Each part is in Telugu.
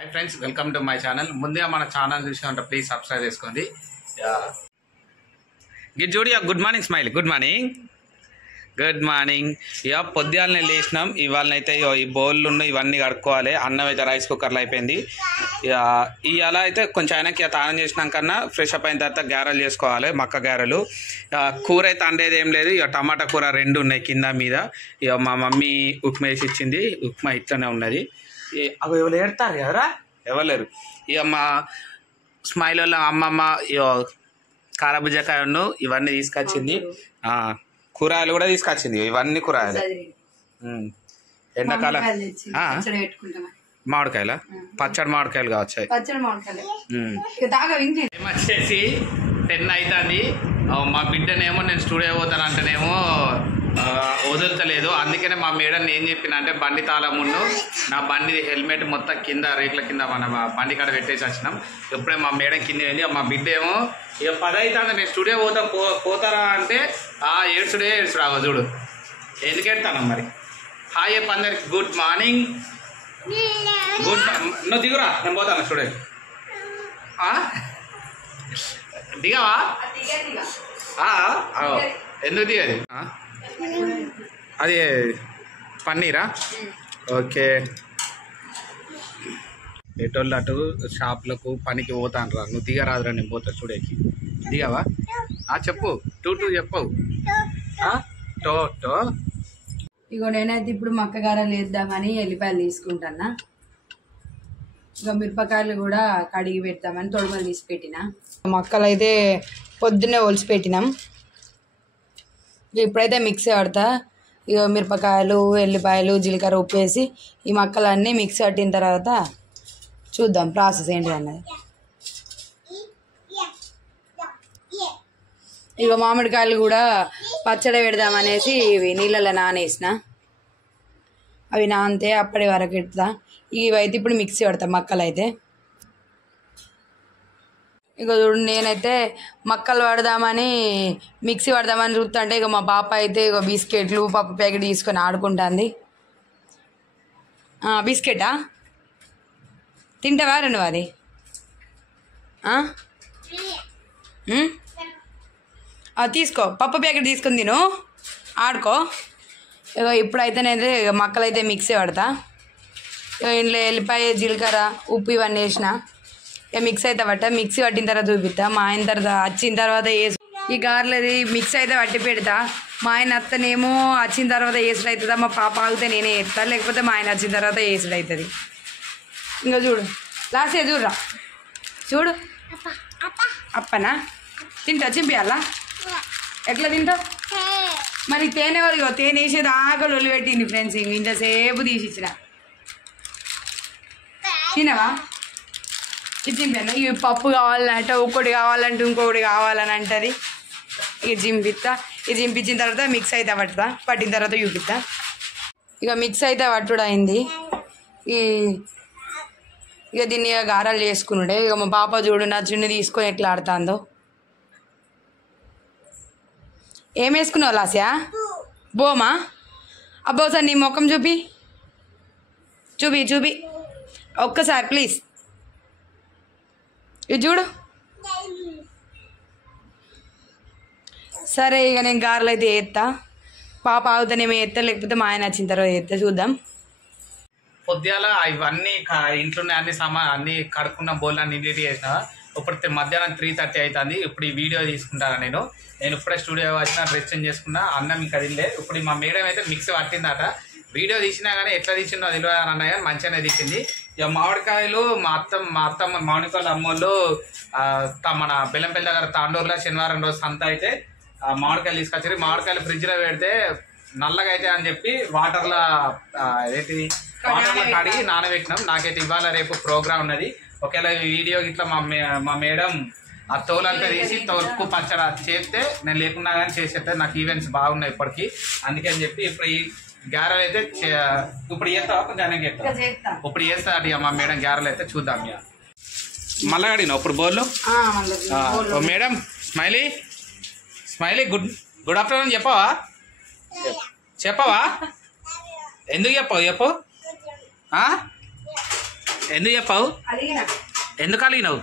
Hi friends welcome to my channel मुझे मन चैनल चूसा प्लीज सब्सक्राइब చేసుకోండి గిట్ జోడి good morning smile good morning ఇక పొద్దుగాలనే లేచినాం ఇవాళనైతే ఈ బౌల్ ఉన్నాయి ఇవన్నీ కడుక్కోవాలి అన్నం అయితే రైస్ కుక్కర్లో అయిపోయింది ఇవాళ అయితే కొంచెం ఆయనకి తానం చేసినాకన్నా ఫ్రెష్ అప్ అయిన తర్వాత గారెలు చేసుకోవాలి మక్క గారెలు కూర అయితే అండేది ఏం లేదు ఇక టమాటా కూర రెండు ఉన్నాయి కింద మీద ఇక మా మమ్మీ ఉప్మా వేసి ఇచ్చింది ఉప్మా ఇట్లనే ఉన్నది అవి ఎవరు ఏడతారు కదరా ఎవరు ఇక మా స్మైల్ వాళ్ళ అమ్మమ్మ కారబుజ్జకాయను ఇవన్నీ తీసుకొచ్చింది కూరగాయలు కూడా తీసుకొచ్చింది ఇవన్నీ కూరగాయలు ఎండాకాలం మామిడికాయల పచ్చడి మామిడికాయలు కావచ్చాయి వచ్చేసి 10 అవుతుంది మా బిడ్డనేమో నేను స్టూడియో పోతానంటేనేమో వదులుతలేదు అందుకనే మా మేడం ఏం చెప్పిన అంటే బండి తాళమును నా బండి హెల్మెట్ మొత్తం కింద రేట్ల కింద మన బండి కాడ పెట్టేసి వచ్చినాం ఎప్పుడే మా మేడం కింద వెళ్ళి మా బిడ్డ ఏమో ఇక 10 అవుతుంది నేను స్టూడియో పోతారా అంటే ఏడ్చుడే ఆగో చూడు ఎందుకు ఎడతాను మరి హాయ్ అందరికి గుడ్ మార్నింగ్ నువ్వు దిగురా నేను పోతాను స్టూడియో దిగావా ఎందుకు దిగది అది పన్నీరా ఓకే ఎటోళ్ళు అటు షాప్లకు పనికి పోతాను రా నువ్వు దిగరాదురా నేను పోతా స్టూడియోకి దిగావా చెప్పు టూ చెప్పవు టో ఇగో నేనైతే ఇప్పుడు మక్క గారెలు వేద్దామని ఎల్లిపాయలు తీసుకుంటానా ఇంకా మిరపకాయలు కూడా కడిగి పెడతామని తొడుమలు తీసి పెట్టిన మక్కలు అయితే పొద్దున్నే ఒలిసి పెట్టినాం ఇప్పుడైతే మిక్సీ పడతా ఇక మిరపకాయలు ఎల్లిపాయలు జీలకర్ర ఉప్పు వేసి ఈ మక్కలన్నీ మిక్సీ పట్టిన తర్వాత చూద్దాం ప్రాసెస్ ఏంటి అన్నది ఇక మామిడికాయలు కూడా పచ్చడి పెడదామనేసి ఇవి నీళ్ళలో నానేసిన అవి నానితే అప్పటి వరకు ఎడతా ఇవైతే ఇప్పుడు మిక్సీ పడతా మక్కలు అయితే ఇక చూడు నేనైతే మక్కలు పడదామని మిక్సీ పడదామని చూస్తుంటే ఇక మా పాప అయితే ఇక బిస్కెట్లు పప్పు ప్యాకెట్ తీసుకొని ఆడుకుంటుంది బిస్కెటా తింటావా నువ్వు అది తీసుకో పప్పు ప్యాకెట్ తీసుకుని తిను ఆడుకో ఇక ఇప్పుడైతే నేను మక్కలు అయితే మిక్సీ పడతా ఇంట్లో ఎల్లిపాయ జీలకర్ర ఉప్పు ఇవన్నీ వేసిన ఇక మిక్స్ అయితే మిక్సీ పట్టిన తర్వాత చూపిస్తా మా ఆయన తర్వాత వచ్చిన తర్వాత వేసు ఈ గారెలది మిక్స్ అయితే పట్టి పెడతా మా ఆయన అత్తనేమో వచ్చిన తర్వాత వేసుడు అవుతుందా మా పాప ఆగితే నేనే వేస్తా లేకపోతే మా ఆయన వచ్చిన తర్వాత వేసుడు అవుతుంది ఇంకా చూడు లాస్ట్ చూడరా చూడు అప్పనా తింటా చింపియాలా ఎట్లా తింటావు మరి తేనె వరకు తేనె వేసేది ఆకలి ఒళ్ళు పెట్టింది ఫ్రెండ్స్ ఇంతసేపు తీసిచ్చిన తినవా ఇది చింపాను ఇవి పప్పు కావాలంటే ఒకటి కావాలంటే ఇంకొకటి కావాలని అంటది ఇక చింపిస్తా ఇది చింపించిన తర్వాత మిక్స్ అయితే పట్టిన తర్వాత చూపిస్తా ఇక మిక్స్ అయితే పట్టుడు అయింది ఇక దీన్ని గారాలు చేసుకున్నాడే ఇక మా పాప చూడు నా చున్ని తీసుకొని ఎట్లా ఆడుతుందో ఏం వేసుకున్నావు లాస్యా బోమా అబ్బో సార్ నీ ముఖం చూపి ఒక్కసారి ప్లీజ్ ఇది చూడు సరే ఇక నేను గారెలు అయితే వేస్తా పాప ఆగుతానేమో వేస్తా లేకపోతే మా ఆయన వచ్చిన తర్వాత వేస్తా చూద్దాం పొద్దుగాల ఇవన్నీ ఇంట్లోనే అన్ని కడుక్కున్న బోల్ అన్ని నీట్ చేసిన ఇప్పుడు మధ్యాహ్నం 3:30 అవుతుంది ఇప్పుడు ఈ వీడియో తీసుకుంటాను నేను ఇప్పుడే స్టూడియో వచ్చిన డ్రెస్ చేంజ్ చేసుకున్నా అన్నం ఇంకా తినలే ఇప్పుడు మా మేడం అయితే మిక్సీ పట్టిందట వీడియో తీసినా కానీ ఎట్లా తీసిందో తెలియదు అన్న కానీ మంచిగానే తీసింది ఇక మామిడికాయలు మా అత్తమ్మ మామిడికాయలు అమ్మోళ్ళు మన బెల్లంపల్లి దగ్గర తాండూరులో శనివారం రోజు సంత అయితే మామిడికాయలు తీసుకొచ్చారు మామిడికాయలు ఫ్రిడ్జ్లో పెడితే నల్లగా అయితే అని చెప్పి వాటర్లో కడిగి నానబెట్టినాం నాకైతే ఇవాళ రేపు ప్రోగ్రామ్ ఉన్నది ఒకవేళ వీడియో ఇట్లా మా మేడం ఆ తోలంతా తీసి తోలుకు పచ్చడి చేస్తే నేను లేకున్నా కానీ చేసేస్తే నాకు ఈవెంట్స్ బాగున్నాయి ఇప్పటికి అందుకని చెప్పి ఇప్పుడు ఈ గారెలు అయితే ఇప్పుడు చేస్తావా కొంచెం చేస్తా ఇప్పుడు చేస్తా అటు మా మేడం గారెలు అయితే చూద్దాం ఇక మళ్ళా అడిగిన ఇప్పుడు బోర్లు మేడం స్మైలీ గుడ్ ఆఫ్టర్నూన్ చెప్పవా ఎందుకు చెప్పు ఎందుకు చెప్పావు? ఎందుకు అలిగినావు?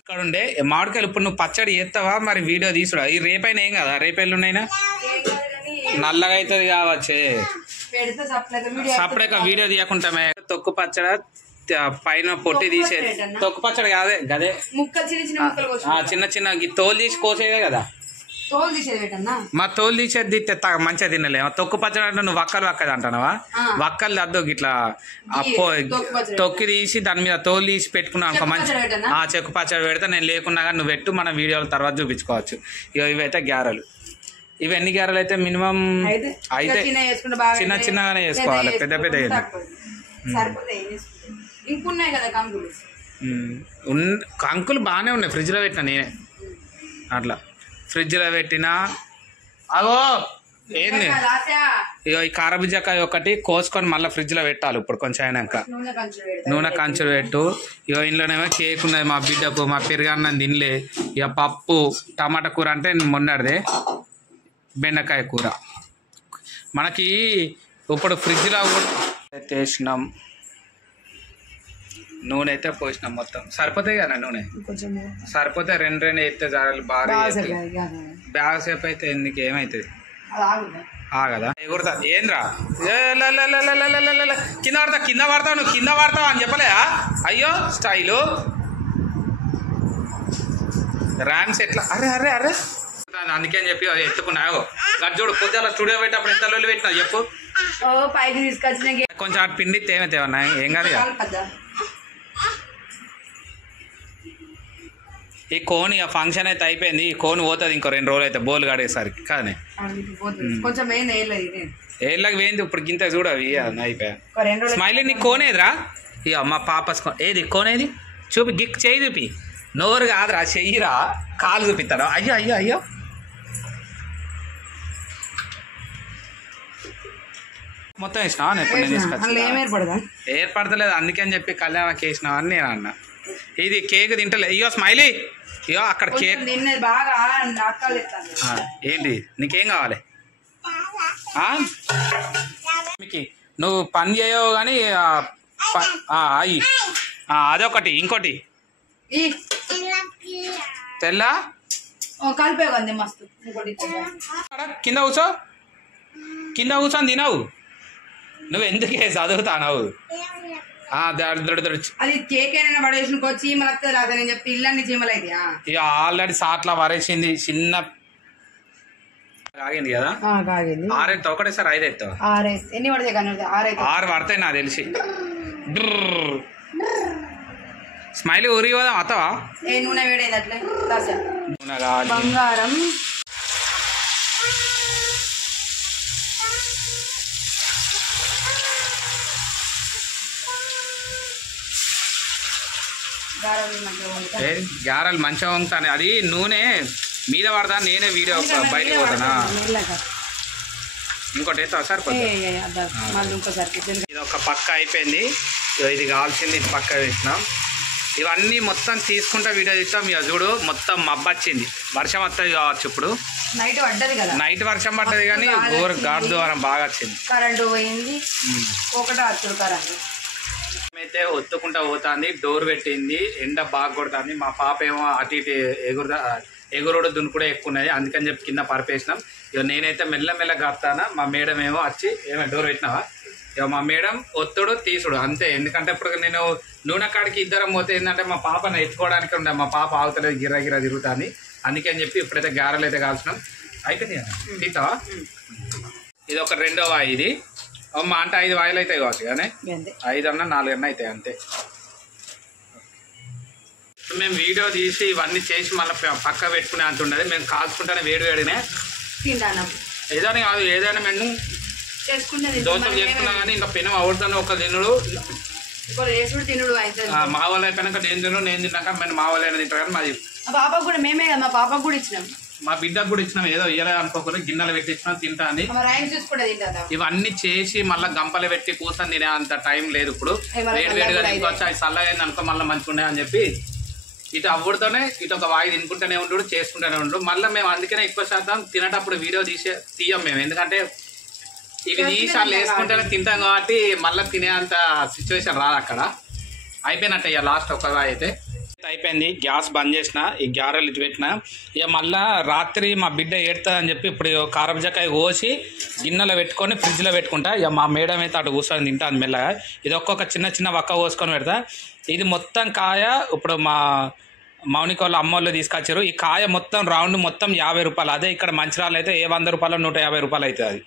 ఇక్కడ ఉండే మామిడికాయలు ఇప్పుడు నువ్వు పచ్చడి చేస్తావా మరి వీడియో తీసుడా? ఈ రేపైనా ఏం కదా? రేపైలు ఉన్నాయినా నల్లగా అవుతుంది కావచ్చే. సపరేట్గా వీడియో తీయకుంటామే. తొక్కు పచ్చడి పైన పొట్టి తీసేది. తొక్కు పచ్చడి కాదే గదే చిన్న చిన్న తోలు తీసి కోసేదే కదా. మా తోలు తీసేది మంచిగా తినలే. తొక్కు పచ్చడి అంటే నువ్వు వక్కలు వక్కది అంటున్నావా? వక్కలు అద్దు ఇట్లా తొక్కి తీసి దాని మీద తోలు తీసి పెట్టుకున్నావు అనుకో మంచి చెక్కు పచ్చడి పెడితే నేను లేకున్నా కానీ నువ్వు పెట్టు, మనం వీడియోల తర్వాత చూపించుకోవచ్చు. ఇక ఇవైతే గ్యారెలు. ఇవి ఎన్ని గ్యారెలు అయితే మినిమం అయితే చిన్న చిన్నగానే చేసుకోవాలి, పెద్ద పెద్ద కంకులు బాగానే ఉన్నాయి. ఫ్రిడ్జ్లో పెట్టినా నేనే అట్లా ఫ్రిడ్జ్లో పెట్టినా. అగో ఏంది ఇగో ఈ కారబుజ్జకాయ ఒకటి కోసుకొని మళ్ళీ ఫ్రిడ్జ్లో పెట్టాలి. ఇప్పుడు కొంచెం అయినాక నూనె కంచులు పెట్టు. ఇగో ఇంట్లోనేమో కేక్ ఉన్నది మా బిడ్డకు. మా పెరుగన్నం తినలే. ఇక పప్పు టమాటా కూర అంటే మొన్నటిదే. బెండకాయ కూర మనకి ఇప్పుడు ఫ్రిడ్జ్లో వేసినాం. నూనె అయితే పోసినాం మొత్తం. సరిపోతాయి కదా నూనె? సరిపోతే రెండు వేస్తే జారాలు బాగా బాగా సేపు అయితే ఎందుకు ఏమవుతుంది ఆగదా? ఎగురుతా ఏంద్రా కింద పడతా కింద పడతావు నువ్వు కింద పడతావు అని చెప్పలేదా? అయ్యో స్టైలు ర్యామ్స్ ఎట్లా అరే అరే అరే అందుకే అని చెప్పి ఎత్తుకున్నావు. చూడు పొద్దుల స్టూడియో పెట్టినప్పుడు ఎంత లొల్లి పెట్టినా చెప్పు. పైకి తీసుకొచ్చిన కొంచెం అటు పిండి తేమన్నా ఏం కాదు. ఈ కోన్ ఇక ఫంక్షన్ అయితే అయిపోయింది. ఈ కోన్ పోతుంది ఇంకో 2 రోజులు అయితే బోల్ కాడేసరికి కానీ ఏళ్ళకి పోయింది. ఇప్పుడు గింత చూడ అయిపోయా. స్మైలీ నీ కోన్ ఏదిరా? ఇక మా పాప ఏది కోన్ ఏది చూపి గిక్ చేయి చూపి. నోరు కాదురా చెయ్యిరా, కాలు చూపిస్తారా? అయ్యో అయ్యో అయ్యో మొత్తం వేసినావా? ఎప్పుడు నేను తీసుకొచ్చా ఏర్పడతలేదు అందుకే అని చెప్పి కళ్యాణకి వేసినావా అని నేను అన్నా. ఇది కేక్ తింటలే. అయ్యో స్మైలీ ఇగో అక్కడ కేక్ ఏంటి నీకేం కావాలి? మీకు నువ్వు పని చేయవు కానీ అయ్యి అదొకటి. ఇంకోటి తెల్ల కింద కూర్చో, కింద కూర్చొని తినవు. నువ్వు ఎందుకే చదువుతానవు? అది కేక్ అయినా పడేసుకొచ్చి నేను చెప్పి ఇల్లన్నీ చీమలైతే ఇక ఆల్రెడీ సాట్లా వరేసింది. చిన్న కాగింది కదా. 6 ఎత్తావు ఒకటేసారి 5 ఎత్తావు. 6 పడతాయి నాకు తెలిసి. స్మైలీ ఊరికి పోదాం అత్తవా? నూనె వేడేది అట్లే నూనె కావాలి. బంగారం గారెలు మంచిగా వంగుతాను. అది నూనె మీద పడతా నేనే వీడియో బయటకు పోతానా? ఇంకోటి వేస్తా సరిపోతుంది. ఇది ఒక పక్క అయిపోయింది. ఇది కావాల్సింది ఇది పక్క వేసినాం. ఇవన్నీ మొత్తం తీసుకుంటా వీడియో తీస్తాం. ఇక చూడు మొత్తం మబ్బొచ్చింది. వర్షం వస్తుంది కావచ్చు. ఇప్పుడు నైట్ వర్షం పడ్డది కానీ గాడు ద్వారం బాగా వచ్చింది. కరెంటు పోయింది. అయితే ఒత్తుకుంటా పోతుంది. డోర్ పెట్టింది. ఎండ బాగా కొడుతుంది. మా పాప ఏమో అటు ఇటు ఎగురుడు దున్నుకుడే ఎక్కువ ఉన్నది. అందుకని చెప్పి కింద పరిపేసినాం. ఇక నేనైతే మెల్లమెల్ల కడతానా. మా మేడం ఏమో వచ్చి ఏమో డోర్ పెట్టినావా? ఇక మా మేడం ఒత్తుడు తీసుడు అంతే. ఎందుకంటే ఇప్పుడు నేను నూనె కాడికి ఇద్దరం పోతే ఏంటంటే మా పాపను ఎత్తుకోవడానికి ఉండే. మా పాప ఆవుతలేదు గిర్ర గిర్ర తిరుగుతుంది. అందుకని చెప్పి ఇప్పుడైతే గారెలు అయితే కాల్చినాం. అయిపోయింది కదా తీస్తావా? ఇది ఒక 2వ వాయి. ఇది అమ్మ అంటే 5 వాయిలు అవుతాయి కావచ్చు కానీ 5 అన్నా 4 అన్నా అవుతాయి అంతే. మేము వీడియో తీసి ఇవన్నీ చేసి మళ్ళీ పక్క పెట్టుకునే అంత ఉండదు. మేము కాల్చుకుంటేనే వేడినే ఏదైనా కాదు. ఏదైనా మేము దోశలు చేసుకున్నా కానీ ఇంకా పెనం అవుతాను ఒక తినుడు. మా వాళ్ళు అయిపోయినాక నేను తిన్నాక మేము మా వాళ్ళు అయినా తింటారు. కానీ మాది పాపకు కూడా మేమే కదా, మా పాపకు కూడా ఇచ్చినాం. మా బిడ్డకు కూడా ఇచ్చినాం. ఏదో ఇయ్యలేదు అనుకోకుండా గిన్నెలు పెట్టి ఇచ్చినా తింటాంది. ఇవన్నీ చేసి మళ్ళీ గంపలు పెట్టి కూర్చొని తినే అంత టైం లేదు. ఇప్పుడు వేడివేడిగా తినుకోవచ్చు. అవి చల్లగా అనుకో మళ్ళీ మంచిగా ఉండే అని చెప్పి ఇటు అవ్వడుతోనే ఇటు ఒక వాయి తినుకుంటూనే ఉండు చేసుకుంటూనే ఉండు. మళ్ళీ మేము అందుకనే ఎక్కువ శాతం తినేటప్పుడు వీడియో తీయం మేము. ఎందుకంటే ఇవి తీసి వాళ్ళు వేసుకుంటేనే తింటాం కాబట్టి మళ్ళీ తినేంత సిచ్యువేషన్ రాదు అక్కడ. అయిపోయినట్టు ఇక లాస్ట్ ఒక అయితే అయిపోయింది. గ్యాస్ బంద్ చేసిన, ఈ గ్యారెలు ఇటు పెట్టిన. ఇక మళ్ళీ రాత్రి మా బిడ్డ ఏడుతుందని చెప్పి ఇప్పుడు కారబజకాయ కోసి గిన్నెలో పెట్టుకొని ఫ్రిడ్జ్లో పెట్టుకుంటా. ఇక మా మేడం అయితే అటు కూర్చొని తింటాను మెల్లగా. ఇది ఒక్కొక్క చిన్న చిన్న వక్క కోసుకొని పెడతా. ఇది మొత్తం కాయ ఇప్పుడు మా మౌనిక వాళ్ళ అమ్మోళ్ళు తీసుకొచ్చారు. ఈ కాయ మొత్తం రౌండ్ మొత్తం 50 రూపాయలు. అదే ఇక్కడ మంచిర్యాల అయితే ఏ 100 రూపాయలు 150 రూపాయలు అవుతుంది అది.